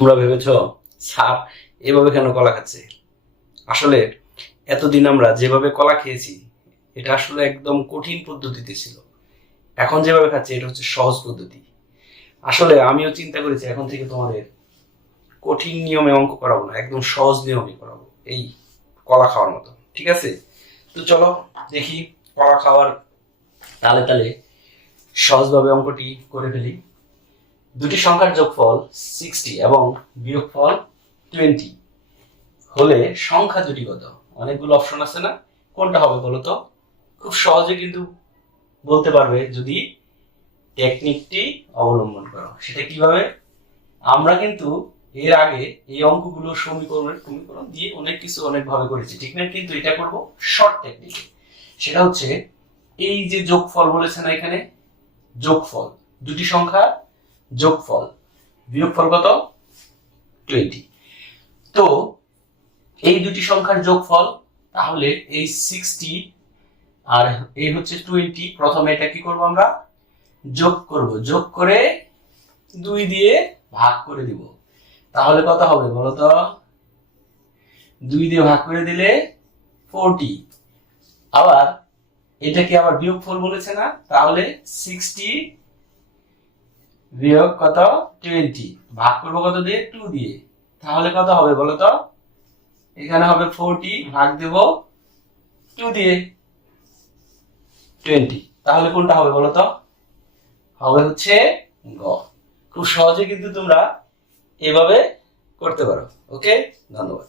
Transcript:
তোমরা ভেবেছো স্যার এভাবে কেন কলা খাচ্ছে? আসলে এতদিন আমরা যেভাবে কলা খেয়েছি এটা আসলে একদম কঠিন পদ্ধতিতে ছিল। এখন যেভাবে খাচ্ছি এটা হচ্ছে সহজ পদ্ধতি। আসলে আমিও চিন্তা করেছি এখন থেকে তোমাদের কঠিন নিয়মে অঙ্ক করাবো না, একদম সহজ নিয়মে করাবো, এই কলা খাওয়ার মতো। ঠিক আছে, তো চলো দেখি কলা খাওয়ার তালে তালে সহজভাবে অঙ্কটি করে ফেলি। দুটি সংখ্যার যোগফল 60 এবং বিয়োগফল 20 হলে সংখ্যা দুটি কত? অনেকগুলো অপশন আছে না, কোনটা হবে বলো তো? খুব সহজে কিন্তু বলতে পারবে যদি টেকনিকটি অবলম্বন করো। সেটা কিভাবে? আমরা কিন্তু এর আগে এই অঙ্কগুলো সমীকরণ দিয়ে অনেক কিছু অনেক ভাবে করেছি, ঠিক না? কিন্তু এটা করব শর্ট টেকনিকে। সেটা হচ্ছে এই যে যোগফল বলেছে না এখানে, যোগফল দুটি সংখ্যা যোগফল বিয়োগফল কত? 20। তো এই দুটি সংখ্যার যোগফল, তাহলে এই 60 আর এই হচ্ছে 20, প্রথমে এটা কি করব আমরা? যোগ করব, যোগ করে 2 দিয়ে ভাগ করে দিব। তাহলে কত হবে বলো তো? 2 দিয়ে ভাগ করে দিলে 40। আবার এটাকে আবার বিয়োগফল বলেছে না, তাহলে 60 বিয়োগ কত? 20, ভাগ করব কত দিয়ে? 2 দিয়ে। তাহলে কত হবে বলো তো? এখানে হবে 40, ভাগ দেব 2 দিয়ে 20। তাহলে কোনটা হবে বলো তো? হবে হচ্ছে গ। খুব সহজে কিন্তু তোমরা এভাবে করতে পারো। ওকে, ধন্যবাদ।